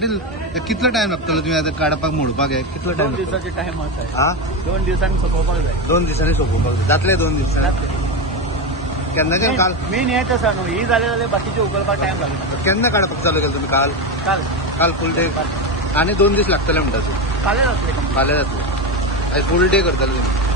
पाटील कितलो टाइम लागतलो तुम्ही आता काडपाक मोडपाक आहे कितलो टाइम 2 दिवसाचे टाइम आहे हा 2 दिवसांनी सोपवपाक जाय 2 दिवसांनी सोपोवपाक जातले 2 दिवसांनी केन्ना काल मेन हे तसं न्हू ही जाले जाल्यार बाकीचे उकळपाक टाइम लागता केन्ना काडपाक चालू केलं तुम्ही काल काल काल फुल डे आणि 2 दीस लागतले म्हणटा काले जातले फाल्यां जातले फुल डे करतले तुम्ही